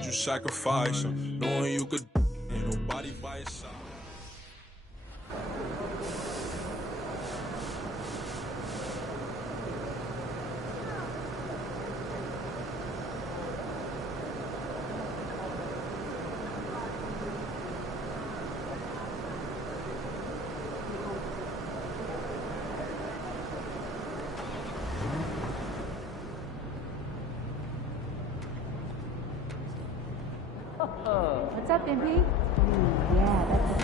would you sacrifice? Knowing you could, ain't nobody by your side. What's up, Impy? Yeah, that's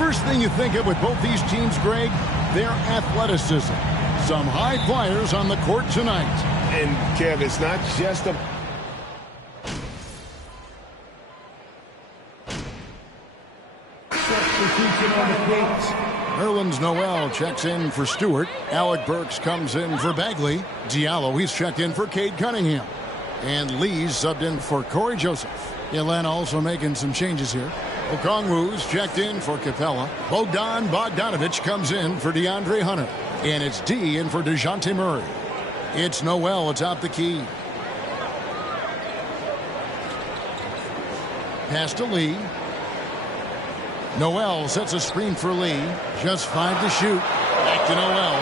First thing you think of with both these teams, Greg, their athleticism. Some high flyers on the court tonight. And, Kev, it's not just a... Substitution on the pitch. Nerlens Noel checks in for Stewart. Alec Burks comes in for Bagley. Diallo, he's checked in for Cade Cunningham. And Lee's subbed in for Corey Joseph. Atlanta also making some changes here. Okongwu's checked in for Capella. Bogdan Bogdanovic comes in for DeAndre Hunter. And it's D in for DeJounte Murray. It's Noel atop the key. Pass to Lee. Noel sets a screen for Lee. Just 5 to shoot. Back to Noel.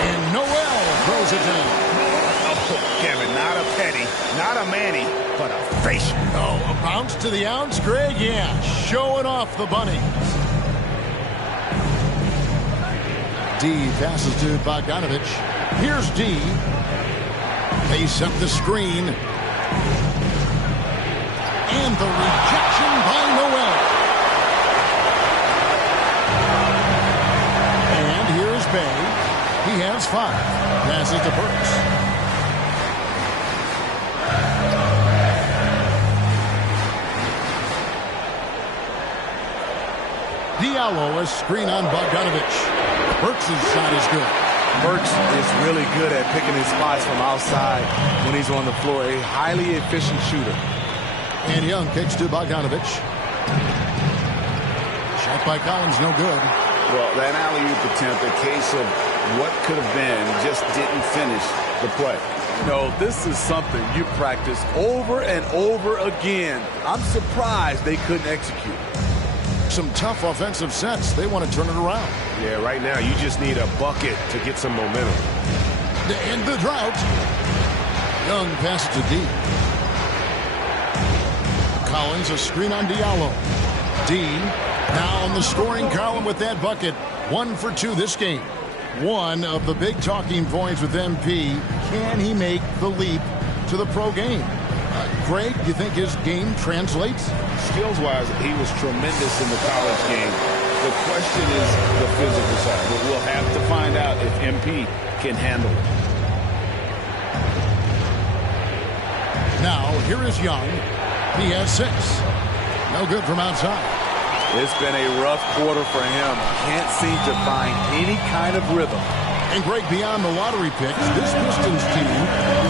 And Noel throws it down. Oh, Kevin, not a petty, not a Manny, but a facial. Oh, a bounce to the ounce, Greg? Yeah, showing off the bunny. D passes to Bogdanovic. Here's D. They set the screen. And the rejection by Noel. Bay. He has 5. Passes to Burks. Diallo, a screen on Bogdanovic. Burks' shot is good. Burks is really good at picking his spots from outside when he's on the floor. A highly efficient shooter. And Young kicks to Bogdanovic. Shot by Collins, no good. Well, that alley-oop attempt, a case of what could have been, just didn't finish the play. No, this is something you practice over and over again. I'm surprised they couldn't execute. Some tough offensive sets. They want to turn it around. Yeah, right now you just need a bucket to get some momentum. To end the drought. Young passes to D. Collins, a screen on Diallo. D. Now on the scoring column with that bucket. 1 for 2 this game. One of the big talking points with MP. Can he make the leap to the pro game? Greg, do you think his game translates? Skills-wise, he was tremendous in the college game. The question is the physical side. But we'll have to find out if MP can handle it. Now, here is Young. He has 6. No good from outside. It's been a rough quarter for him. Can't seem to find any kind of rhythm. And Greg, beyond the lottery picks, this Pistons team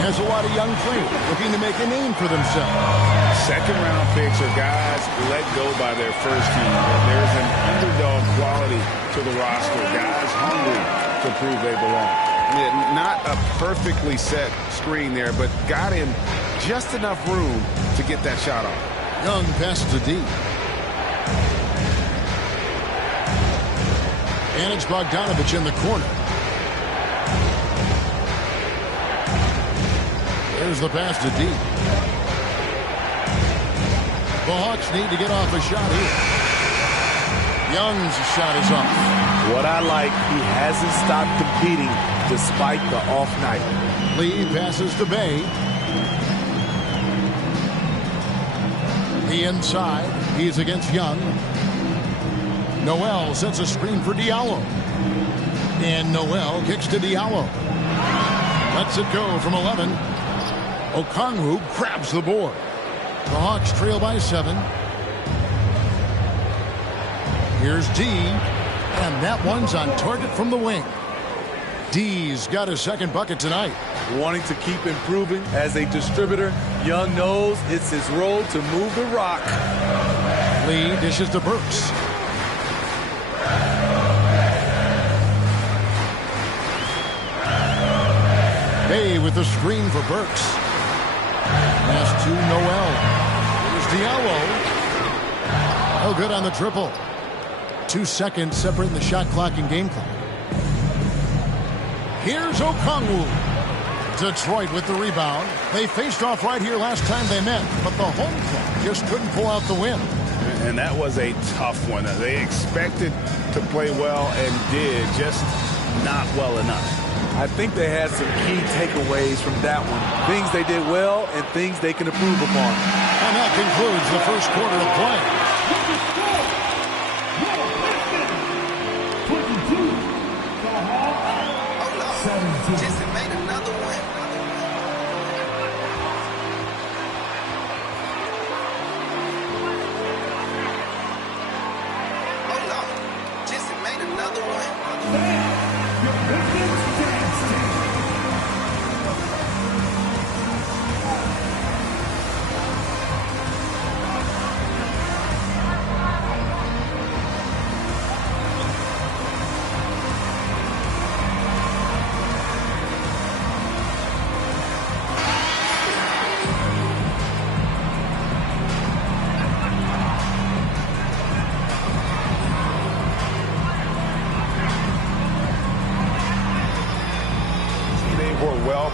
has a lot of young players looking to make a name for themselves. Second-round picks are guys let go by their first team. There's an underdog quality to the roster. Guys hungry to prove they belong. Yeah, not a perfectly set screen there, but got him just enough room to get that shot off. Young passes to D. And it's Bogdanovic in the corner. There's the pass to D. The Hawks need to get off a shot here. Young's shot is off. What I like, he hasn't stopped competing despite the off night. Lee passes to Bay. The inside. He's against Young. Noel sets a screen for Diallo. And Noel kicks to Diallo. Lets it go from 11. Okongwu grabs the board. The Hawks trail by 7. Here's D. And that one's on target from the wing. D's got his second bucket tonight. Wanting to keep improving as a distributor, Young knows it's his role to move the rock. Lee dishes to Burks. Bay with the screen for Burks. Pass to Noel. Here's Diallo. Oh, good on the triple. 2 seconds separating the shot clock and game clock. Here's Okongwu. Detroit with the rebound. They faced off right here last time they met, but the home club just couldn't pull out the win. And that was a tough one. They expected to play well and did, just not well enough. I think they had some key takeaways from that one. Things they did well and things they can improve upon. And that concludes the first quarter of play. Just made another one. Hold on. Just made another one.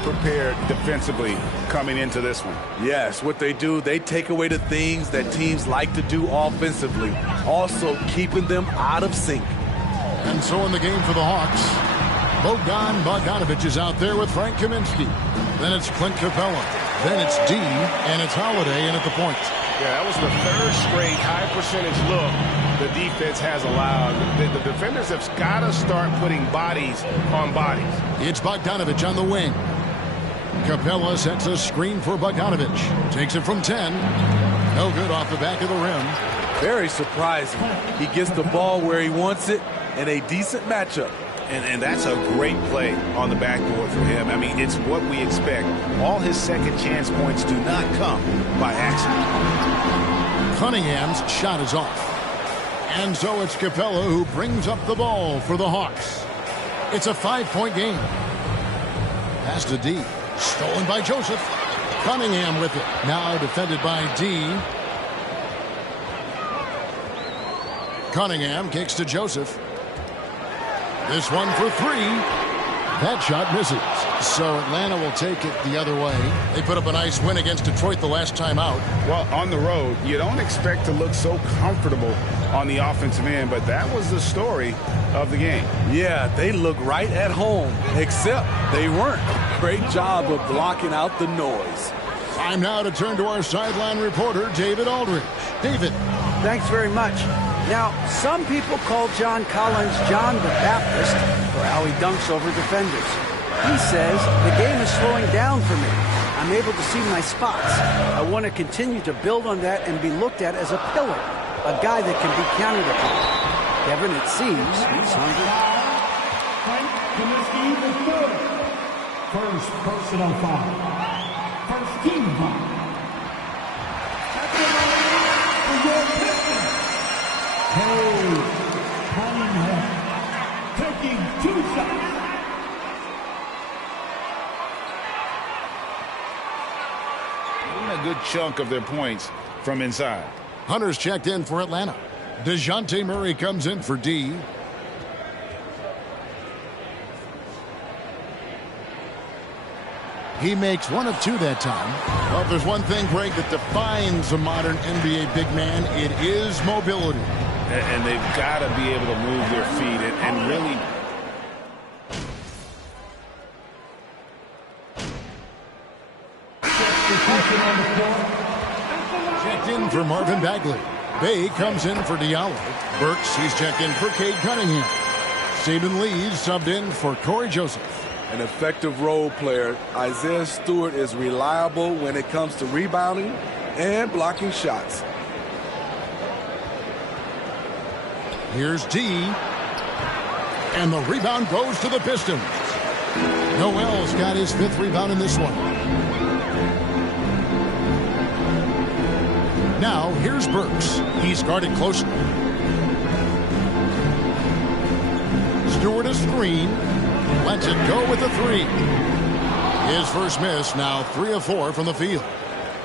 Prepared defensively coming into this one. Yes, what they do, they take away the things that teams like to do offensively, also keeping them out of sync. And so in the game for the Hawks, Bogdan Bogdanovic is out there with Frank Kaminsky. Then it's Clint Capella. Then it's D, and it's Holiday in at the point. Yeah, that was the third straight high percentage look the defense has allowed. The defenders have got to start putting bodies on bodies. It's Bogdanovic on the wing. Capella sets a screen for Bogdanovic. Takes it from 10. No good off the back of the rim. Very surprising. He gets the ball where he wants it in a decent matchup. And that's a great play on the backboard for him. I mean, it's what we expect. All his second chance points do not come by accident. Cunningham's shot is off. And so it's Capella who brings up the ball for the Hawks. It's a 5-point game. Pass to D. Stolen by Joseph. Cunningham with it. Now defended by D. Cunningham kicks to Joseph. This one for three. That shot misses. So Atlanta will take it the other way. They put up a nice win against Detroit the last time out. Well, on the road, you don't expect to look so comfortable on the offensive end, but that was the story of the game. Yeah, they look right at home, except they weren't. Great job of blocking out the noise. Time now to turn to our sideline reporter, David Aldridge. David. Thanks very much. Now, some people call John Collins John the Baptist for how he dunks over defenders. He says, the game is slowing down for me. I'm able to see my spots. I want to continue to build on that and be looked at as a pillar, a guy that can be counted upon. Kevin, it seems he's hungry. Frank Kaminsky III. First personal foul. First team foul. For your Pistons. Cade Cunningham taking 2 shots. A good chunk of their points from inside. Hunter's checked in for Atlanta. DeJounte Murray comes in for D. He makes 1 of 2 that time. Well, if there's one thing, Greg, that defines a modern NBA big man, it is mobility. And they've got to be able to move their feet and really... Checked in for Marvin Bagley. Bay comes in for Diallo. Burks, he's checked in for Cade Cunningham. Stephen Lee subbed in for Corey Joseph. An effective role player, Isaiah Stewart is reliable when it comes to rebounding and blocking shots. Here's D. And the rebound goes to the Pistons. Noel's got his 5th rebound in this one. Now, here's Burks. He's guarded closely. Stewart a screen. Lets it go with a 3. His first miss, now 3 of 4 from the field.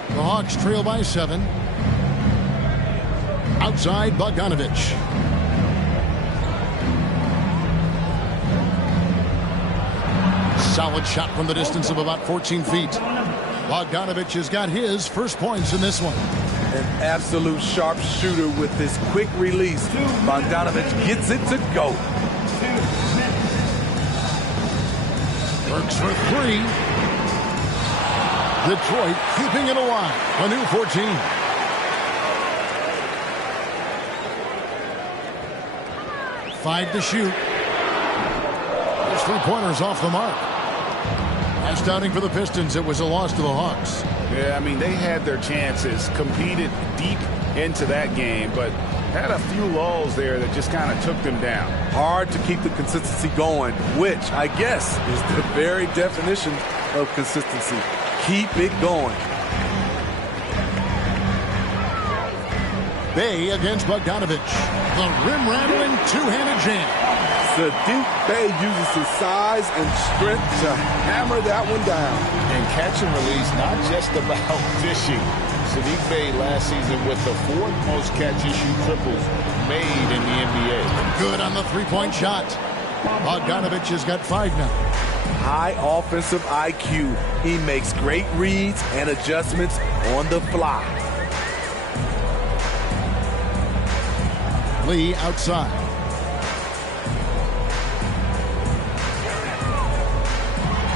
The Hawks trail by 7. Outside, Bogdanovic. Solid shot from the distance of about 14 feet. Bogdanovic has got his first points in this one. An absolute sharp shooter with his quick release. Bogdanovic gets it to go. Burks for 3. Detroit keeping it alive. A new 14. Five to shoot. His three-pointers off the mark. Last outing for the Pistons, it was a loss to the Hawks. Yeah, I mean, they had their chances, competed deep into that game, but had a few lulls there that just kind of took them down. Hard to keep the consistency going, which I guess is the very definition of consistency. Keep it going. Bey against Bogdanovich. The rim-rattling two-handed jam. Saddiq Bey uses his size and strength to hammer that one down. And catch and release, not just about fishing. Saddiq Bey last season with the 4th most catch-issue triples made in the NBA. Good on the three-point shot. Bogdanovich has got 5 now. High offensive IQ. He makes great reads and adjustments on the fly. Lee outside.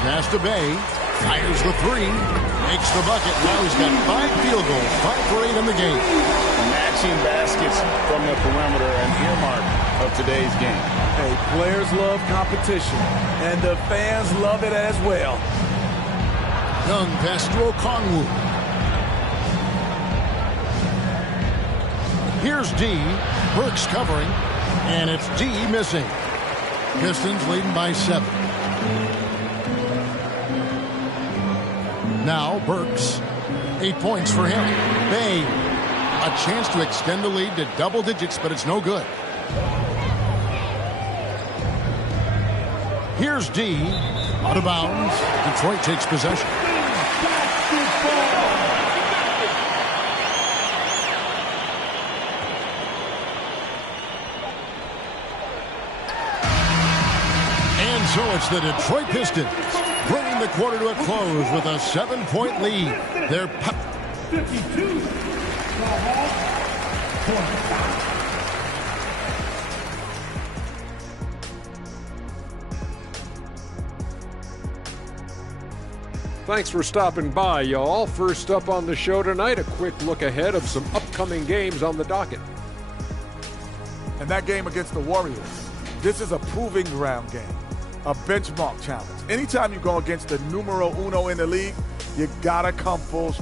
Pass to Bey. Fires the 3. Makes the bucket. Now he's got 5 field goals. 5 for 8 in the game. Matching baskets from the perimeter, an earmark of today's game. Hey, players love competition, and the fans love it as well. Young pass to Okongwu. Here's D. Burks covering, and it's D missing. Pistons leading by 7. Now Burks. 8 points for him. Bey. A chance to extend the lead to double digits, but it's no good. Here's D. Out of bounds. Detroit takes possession. And so it's the Detroit Pistons bringing the quarter to a close with a 7-point lead. They're 52. Thanks for stopping by, y'all. First up on the show tonight, a quick look ahead of some upcoming games on the docket. And that game against the Warriors, this is a proving ground game, a benchmark challenge. Anytime you go against the numero uno in the league, you gotta come full.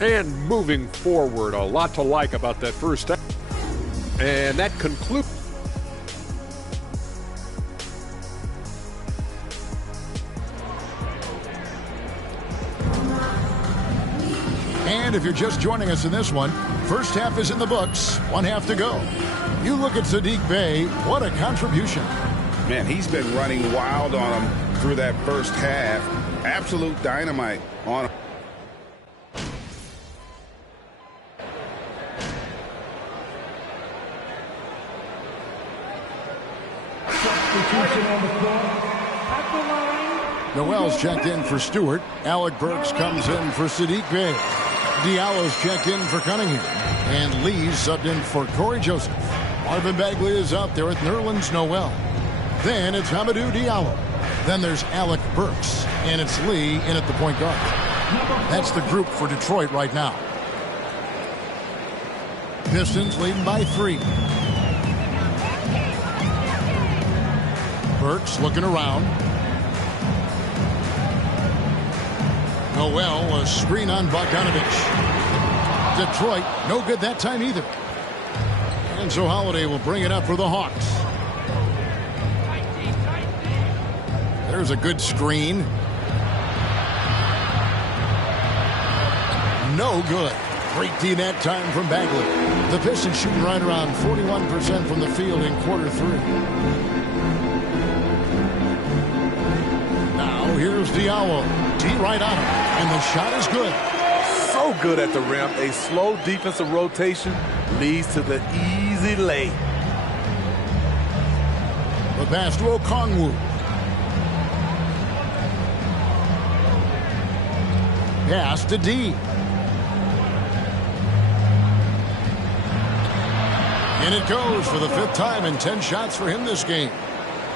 And moving forward, a lot to like about that first step. And that concludes. And if you're just joining us in this one, first half is in the books, 1 half to go. You look at Saddiq Bey, what a contribution. Man, he's been running wild on him through that first half. Absolute dynamite on him. Substitution on the floor. At the line. Noel's checked in for Stewart. Alec Burks comes in for Saddiq Bey. Diallo's checked in for Cunningham. And Lee's subbed in for Corey Joseph. Marvin Bagley is out there with Nerlens Noel. Then it's Hamidou Diallo. Then there's Alec Burks. And it's Lee in at the point guard. That's the group for Detroit right now. Pistons leading by 3. Burks looking around. Noel, a screen on Bogdanovich. Detroit, no good that time either. And so Holiday will bring it up for the Hawks. There's a good screen. No good. Great D that time from Bagley. The Pistons shooting right around 41% from the field in quarter 3. Now here's Diallo. D right on him. And the shot is good. So good at the rim. A slow defensive rotation leads to the easy lay. The pass to Okongwu. Pass to D. And it goes for the 5th time and 10 shots for him this game.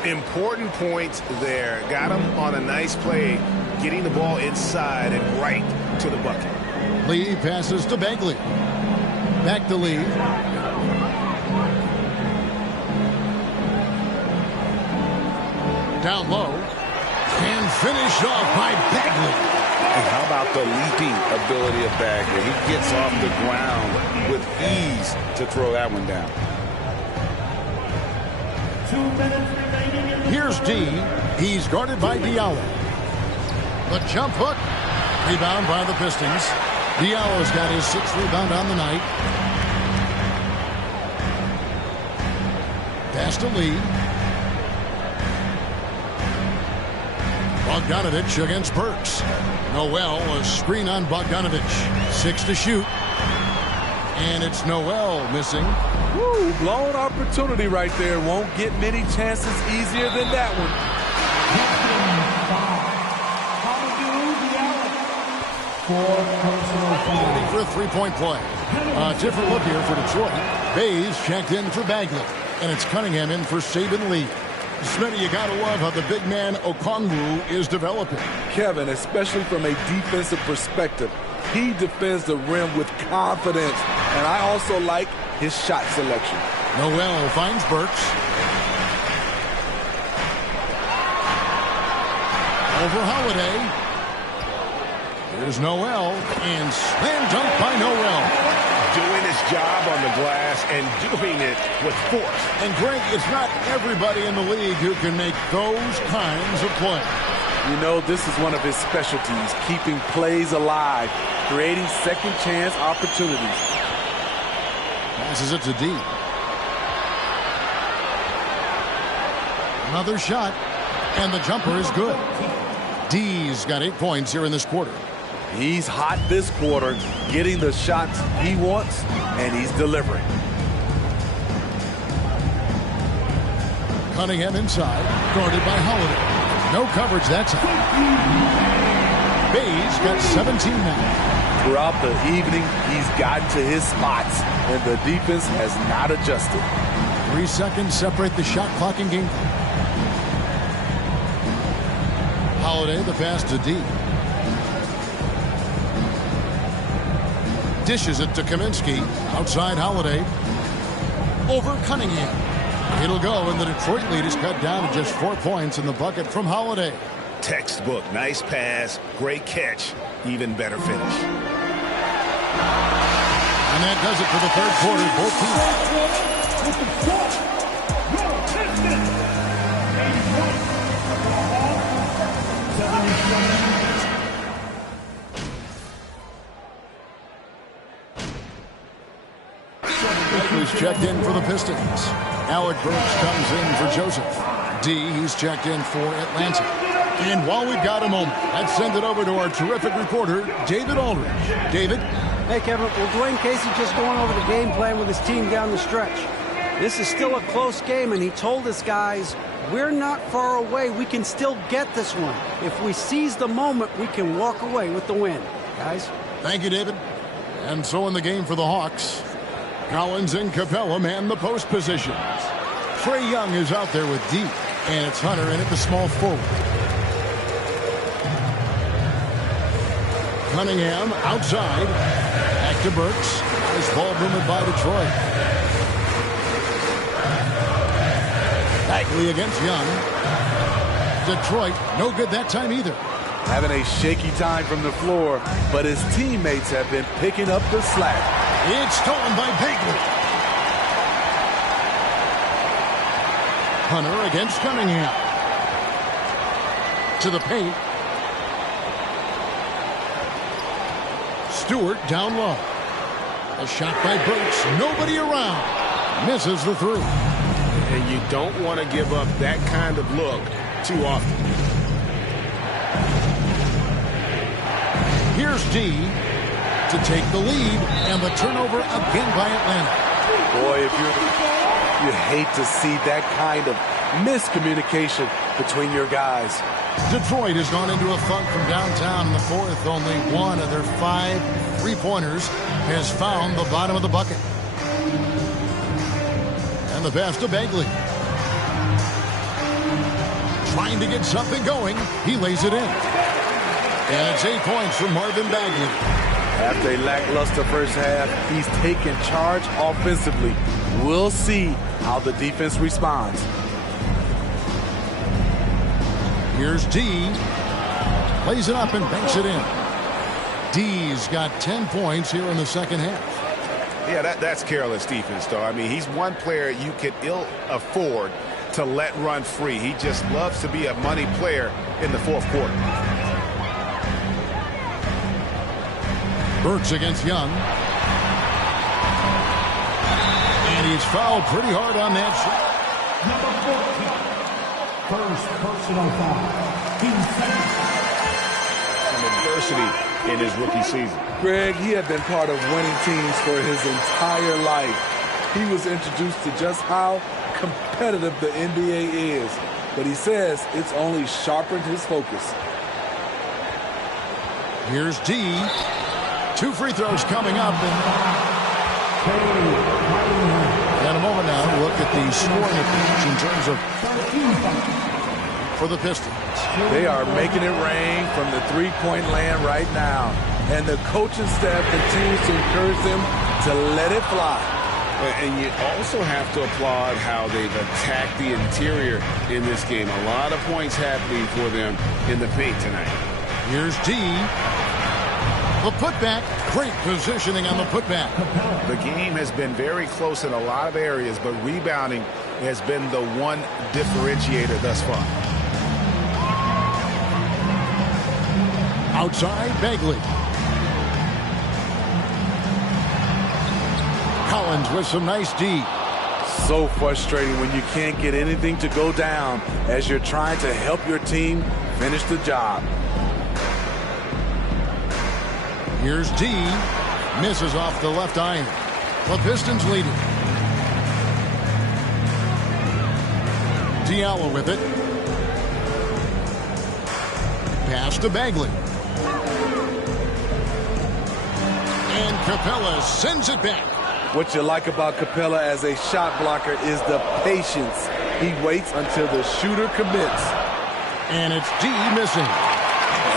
Important points there. Got him on a nice play, getting the ball inside and right to the bucket. Lee passes to Bagley. Back to Lee. Down low. And finished off by Bagley. And how about the leaping ability of Bagley? He gets off the ground with ease to throw that one down. 2 minutes remaining. Here's D. He's guarded by Diallo. The jump hook. Rebound by the Pistons. Diallo's got his 6th rebound on the night. Pass to Lee. Bogdanovich against Burks. Noel, a screen on Bogdanovich. 6 to shoot. And it's Noel missing. Woo, blown opportunity right there. Won't get many chances easier than that one. For a three-point play. A different look here for Detroit. Bays checked in for Bagley. And it's Cunningham in for Saban Lee. Smitty, you gotta love how the big man Okongwu is developing. Kevin, especially from a defensive perspective, he defends the rim with confidence. And I also like his shot selection. Noel finds Burks. Over Holiday. Here's Noel, and slam dunk by Noel. Doing his job on the glass and doing it with force. And Greg, it's not everybody in the league who can make those kinds of plays. You know, this is one of his specialties, keeping plays alive, creating second chance opportunities. Passes it to D. Another shot, and the jumper is good. D's got 8 points here in this quarter. He's hot this quarter, getting the shots he wants, and he's delivering. Cunningham inside, guarded by Holiday. No coverage that time. Bays got 17 now. Throughout the evening, he's gotten to his spots, and the defense has not adjusted. 3 seconds separate the shot clock and game. Holiday, the pass to D. Dishes it to Kaminsky. Outside Holiday. Over Cunningham. It'll go, and the Detroit lead is cut down to just 4 points in the bucket from Holiday. Textbook. Nice pass. Great catch. Even better finish. And that does it for the third quarter. Both Who's checked in for the Pistons. Alec Burks comes in for Joseph. D, he's checked in for Atlanta. And while we've got a moment, let's send it over to our terrific reporter, David Aldridge. David? Hey, Kevin. Well, Dwayne Casey just going over the game plan with his team down the stretch. This is still a close game, and he told us guys, we're not far away. We can still get this one. If we seize the moment, we can walk away with the win. Guys? Thank you, David. And so in the game for the Hawks, Collins and Capella man the post positions. Trae Young is out there with D, and it's Hunter in at the small forward. Cunningham outside. Back to Burks. Nice ball movement by Detroit. Bagley against Young. Detroit, no good that time either. Having a shaky time from the floor, but his teammates have been picking up the slack. It's stolen by Bagley. Hunter against Cunningham. To the paint. Stewart down low. A shot by Burks. Nobody around. Misses the three. And you don't want to give up that kind of look too often. Here's D to take the lead, and the turnover again by Atlanta. Boy, you hate to see that kind of miscommunication between your guys. Detroit has gone into a funk from downtown in the fourth. Only one of their 5 three-pointers has found the bottom of the bucket. And the pass to Bagley. Trying to get something going. He lays it in. And it's 8 points from Marvin Bagley. After a lackluster first half, he's taken charge offensively. We'll see how the defense responds. Here's D. Plays it up and banks it in. D's got 10 points here in the second half. Yeah, that's careless defense, though. I mean, he's one player you could ill afford to let run free. He just loves to be a money player in the fourth quarter. Burks against Young. And he's fouled pretty hard on that shot. Number 14. First personal foul. Team second. Adversity in his rookie season. Greg, he had been part of winning teams for his entire life. He was introduced to just how competitive the NBA is, but he says it's only sharpened his focus. Here's D. 2 free throws coming up. And a moment now, look at the scoring advantage in terms of for the Pistons. They are making it rain from the three-point land right now, and the coaching staff continues to encourage them to let it fly. And you also have to applaud how they've attacked the interior in this game. A lot of points happening for them in the paint tonight. Here's D. The putback. Great positioning on the putback. The game has been very close in a lot of areas, but rebounding has been the one differentiator thus far. Outside, Bagley. Collins with some nice D. So frustrating when you can't get anything to go down as you're trying to help your team finish the job. Here's D. Misses off the left iron. The Pistons lead it. Diallo with it. Pass to Bagley. And Capella sends it back. What you like about Capella as a shot blocker is the patience. He waits until the shooter commits. And it's D missing.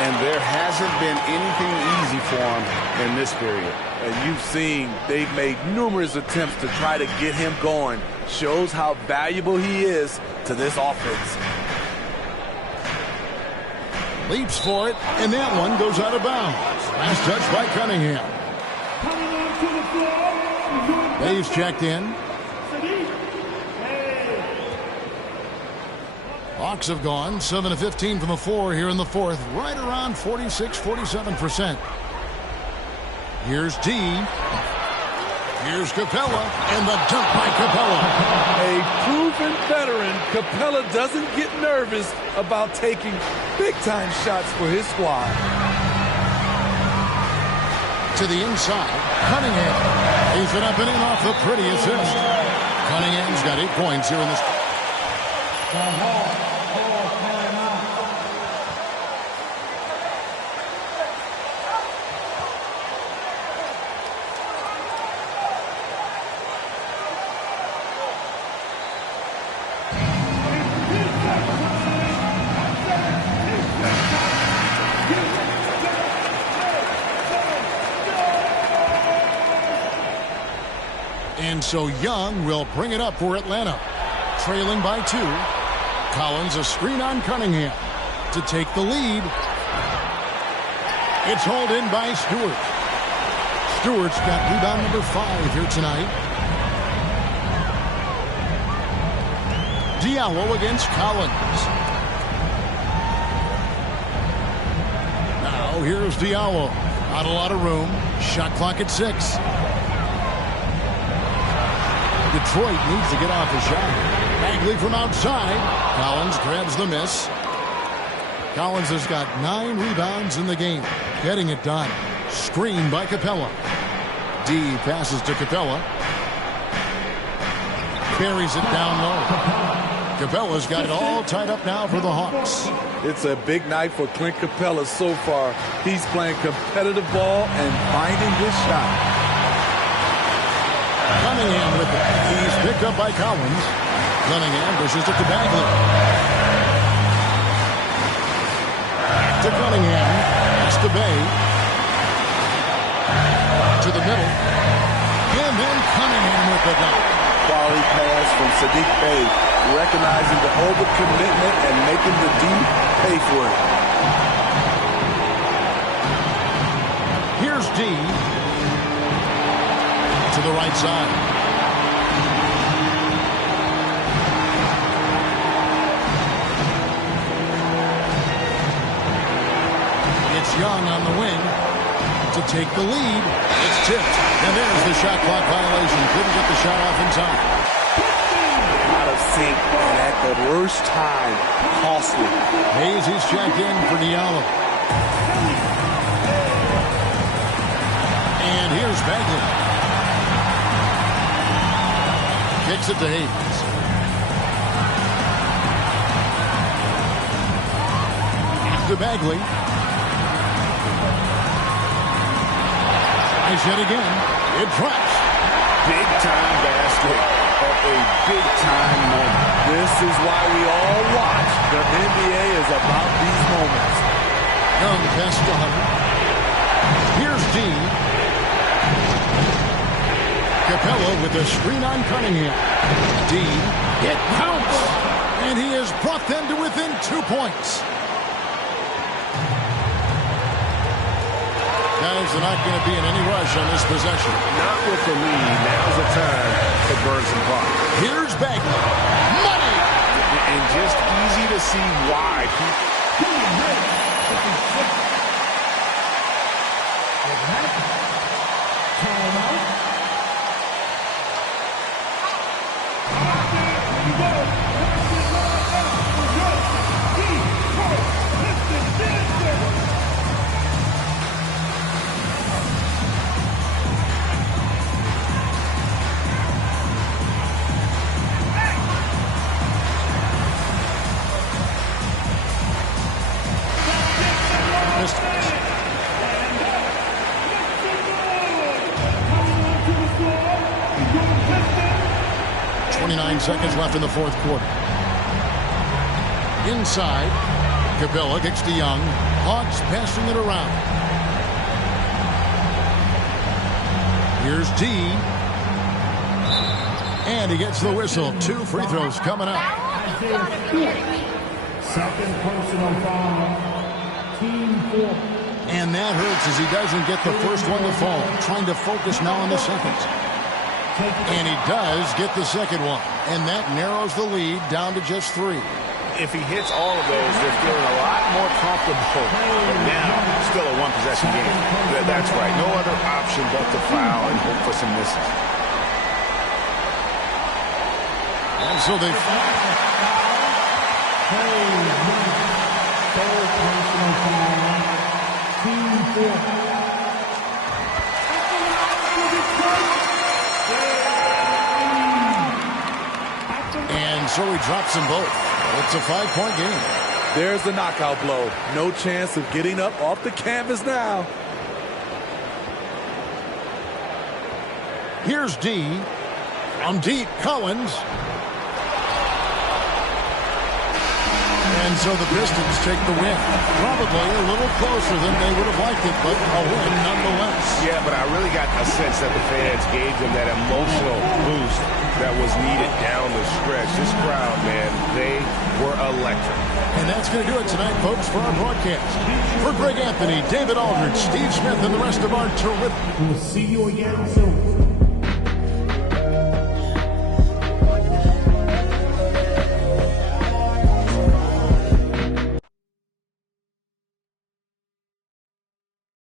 And there hasn't been anything easy for him in this period. And you've seen they've made numerous attempts to try to get him going. Shows how valuable he is to this offense. Leaps for it, and that one goes out of bounds. Last touch by Cunningham. Dave's checked in. Hawks have gone 7 of 15 from the floor here in the fourth, right around 46-47%. Here's D. Here's Capella, and the dunk by Capella. A proven veteran, Capella doesn't get nervous about taking big-time shots for his squad. To the inside, Cunningham. He's it up and in off the pretty assist. Cunningham's got 8 points here in this. And so Young will bring it up for Atlanta. Trailing by 2. Collins a screen on Cunningham to take the lead. It's hauled in by Stewart. Stewart's got rebound number 5 here tonight. Diallo against Collins. Now here's Diallo. Not a lot of room. Shot clock at 6. Detroit needs to get off the shot. Bagley from outside. Collins grabs the miss. Collins has got 9 rebounds in the game. Getting it done. Screen by Capella. D passes to Capella. Carries it down low. Capella's got it all tied up now for the Hawks. It's a big night for Clint Capella so far. He's playing competitive ball and finding his shot. Cunningham with it. He's picked up by Collins. Cunningham dishes it to Bagley. Back to Cunningham. Pass to Bay. To the middle. And then Cunningham with the dunk. Quality pass from Saddiq Bey, recognizing the overcommitment and making the D pay for it. Here's D. To the right side. It's Young on the wing to take the lead. It's tipped. And there's the shot clock violation. Couldn't get the shot off in time. Out of sync and at the worst time. Costly. Hayes is checked in for Diallo. And here's Bagley. Kicks it to Hayes. To Bagley. Nice hit again. It drops. Big time basket at a big time moment. This is why we all watch. The NBA is about these moments. Young pass to Hunter. Here's D. Capella with a screen on Cunningham. D. It counts. And he has brought them to within 2 points. Guys, they're not going to be in any rush on this possession. Not with the lead. Now's the time to burn some clock. Here's Bagley. Money! And just easy to see why. Pistons. 29 seconds left in the fourth quarter. Inside, Capella kicks to Young. Hawks passing it around. Here's D. And he gets the whistle. 2 free throws coming up. Second personal foul. Team 4. And that hurts as he doesn't get the first one to fall. Trying to focus now on the second. And he does get the second one. And that narrows the lead down to just 3. If he hits all of those, they're feeling a lot more comfortable. But now, still a one-possession game. That's right. No other option but to foul and hope for some misses. And so they... Third personal foul. Team 4. And so he drops them both. It's a 5-point game. There's the knockout blow. No chance of getting up off the canvas now. Here's D. From deep, Collins. And so the Pistons take the win. Probably a little closer than they would have liked it, but a win nonetheless. Yeah, but I really got a sense that the fans gave them that emotional boost that was needed down the stretch. This crowd, man, they were electric. And that's going to do it tonight, folks, for our broadcast. For Greg Anthony, David Aldridge, Steve Smith, and the rest of our terrific... We'll see you again soon.